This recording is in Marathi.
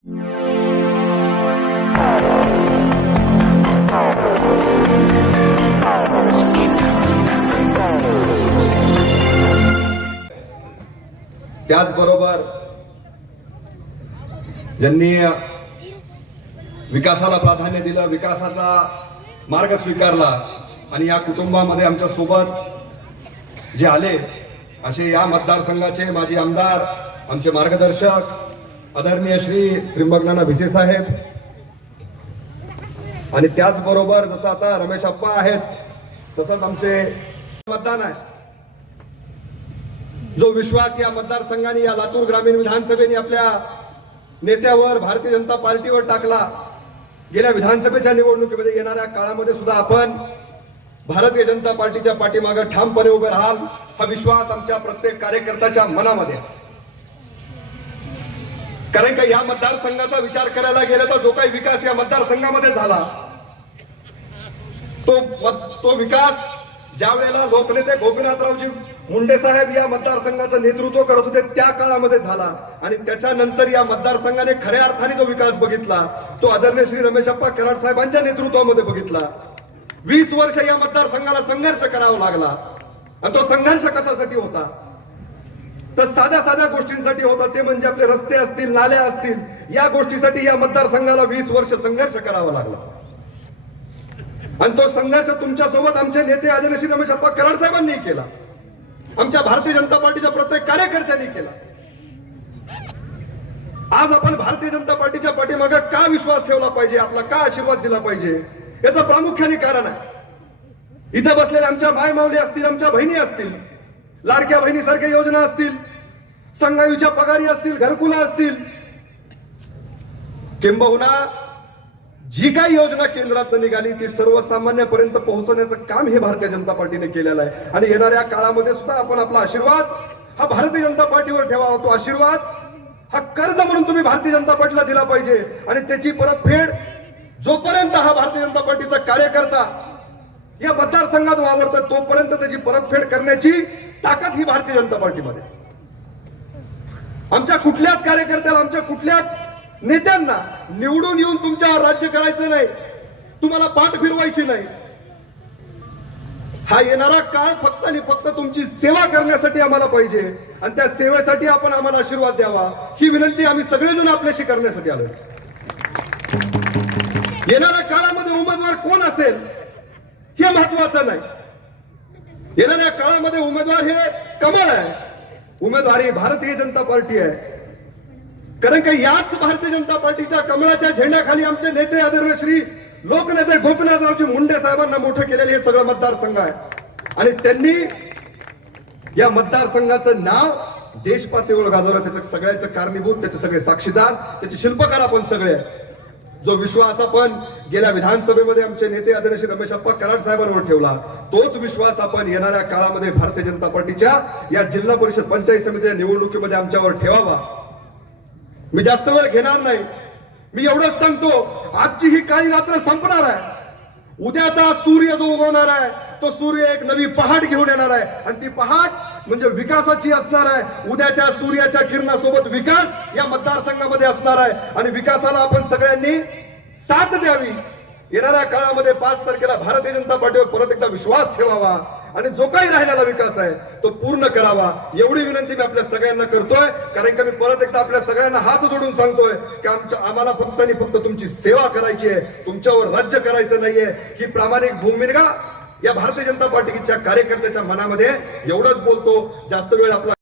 त्याचबरोबर ज्यांनी विकासाला प्राधान्य दिलं, विकासाचा मार्ग स्वीकारला आणि या कुटुंबामध्ये आमच्या सोबत जे आले असे या मतदारसंघाचे माजी आमदार, आमचे मार्गदर्शक आदरणीय श्री त्रिंबकनाना भिसे साहेब, आणि त्याचबरोबर जसं आता रमेश अप्पा आहेत तसंच आमचे मतदान आहे. जो विश्वास या मतदारसंघाने, या लातूर ग्रामीण विधानसभेने आपल्या नेत्यावर, भारतीय जनता पार्टीवर टाकला, गेल्या विधानसभेच्या निवडणुकीमध्ये येणाऱ्या काळामध्ये सुद्धा आपण भारतीय जनता पार्टीच्या पाठीमागे ठामपणे उभे राहाल, हा विश्वास आमच्या प्रत्येक कार्यकर्त्याच्या मनामध्ये आहे. कारण का या मतदारसंघाचा विचार करायला गेला तर जो काही विकास या मतदारसंघामध्ये झाला, तो विकास ज्या वेळेला लोकनेते गोपीनाथरावजी मुंडे साहेब या मतदारसंघाचं नेतृत्व करत होते त्या काळामध्ये झाला. आणि त्याच्यानंतर या मतदारसंघाने खऱ्या अर्थाने जो विकास बघितला तो आदरणीय श्री रमेशप्पा कराड साहेबांच्या नेतृत्वामध्ये बघितला. 20 वर्ष या मतदारसंघाला संघर्ष करावा लागला. आणि तो संघर्ष कशासाठी होता? तर साध्या साध्या गोष्टींसाठी होता. ते म्हणजे आपले रस्ते असतील, नाल्या असतील, या गोष्टीसाठी या मतदारसंघाला 20 वर्ष संघर्ष करावा लागला. आणि तो संघर्ष तुमच्या सोबत आमचे नेते आदरणीय श्री रमेशप्पा कराड साहेबांनी केला, आमच्या भारतीय जनता पार्टीच्या प्रत्येक कार्यकर्त्यांनी केला. आज आपण भारतीय जनता पार्टीच्या पाठीमागे का विश्वास ठेवला पाहिजे, आपला का आशीर्वाद दिला पाहिजे, याचं प्रामुख्याने कारण आहे. इथे बसलेल्या आमच्या माय माऊली असतील, आमच्या बहिणी असतील, लाडक्या बहिणीसारख्या योजना असतील, संघावीच्या पगारी असतील, घरकुला असतील, किंबहुना जी काही योजना केंद्रात निघाली ती सर्वसामान्यांपर्यंत पोहोचवण्याचं काम हे भारतीय जनता पार्टीने केलेलं आहे. आणि येणाऱ्या काळामध्ये सुद्धा आपण आपला आशीर्वाद हा भारतीय जनता पार्टीवर ठेवावा. तो आशीर्वाद हा कर्ज म्हणून तुम्ही भारतीय जनता पार्टीला दिला पाहिजे. आणि त्याची परतफेड जोपर्यंत हा भारतीय जनता पार्टीचा कार्यकर्ता या मतदारसंघात वावरतोय तोपर्यंत त्याची परतफेड करण्याची ताकद ही भारतीय जनता पार्टीमध्ये. आमच्या कुठल्याच कार्यकर्त्याला, आमच्या कुठल्याच नेत्यांना निवडून येऊन तुमच्यावर राज्य करायचं नाही, तुम्हाला पाठ फिरवायची नाही. हा येणारा काळ फक्त आणि फक्त तुमची सेवा करण्यासाठी आम्हाला पाहिजे. आणि त्या सेवेसाठी आपण आम्हाला आशीर्वाद द्यावा, ही विनंती आम्ही सगळेजण आपल्याशी करण्यासाठी आलो. येणाऱ्या काळामध्ये उमेदवार कोण असेल हे महत्वाचं नाही. येणाऱ्या काळामध्ये उमेदवार हे कमळ आहे, उमेदवारी भारतीय जनता पार्टी आहे. कारण का याच भारतीय जनता पार्टीच्या कमळाच्या झेंड्याखाली आमचे नेते आदरणीय श्री लोकनेते गोपीनाथरावजी मुंडे साहेबांना मोठं केलेले हे सगळं मतदारसंघ आहे. आणि त्यांनी या मतदारसंघाचं नाव देश पातळीवर गाजवलं. त्याच्या सगळ्याचं कारणीभूत, त्याचे सगळे साक्षीदार, त्याचे शिल्पकार आपण सगळे. जो विश्वास आपण गेल्या विधानसभेमध्ये आमचे नेते आदरणीय श्री रमेशप्पा कराड साहेबांवर ठेवला, तोच विश्वास आपण येणाऱ्या काळामध्ये भारतीय जनता पार्टीच्या या जिल्हा परिषद पंचायत समितीच्या निवडणुकीमध्ये आमच्यावर ठेवावा. मी जास्त वेळ घेणार नाही. मी एवढंच सांगतो, आजची ही काळी रात्र संपणार आहे. उद्याचा सूर्य जो उगवणार आहे तो सूर्य एक नवी पहाट घेऊन येणार आहे. आणि ती पहाट म्हणजे विकासाची असणार आहे. उद्याच्या सूर्याच्या किरणासोबत विकास या मतदारसंघामध्ये असणार आहे. आणि विकासाला आपण सगळ्यांनी साथ द्यावी. येणाऱ्या काळामध्ये 5 तारखेला भारतीय जनता पार्टीवर परत एकदा विश्वास ठेवावा आणि जो काही राहिलेला विकास आहे तो पूर्ण करावा, एवढी विनंती मी आपल्या सगळ्यांना करतोय. कारण का मी परत एकदा आपल्या सगळ्यांना हात जोडून सांगतोय की आम्हाला फक्त आणि फक्त तुमची सेवा करायची आहे, तुमच्यावर राज्य करायचं नाहीये. ही प्रामाणिक भूमिका या भारतीय जनता पार्टीच्या कार्यकर्त्याच्या मनामध्ये. एवढंच बोलतो, जास्त वेळ आपला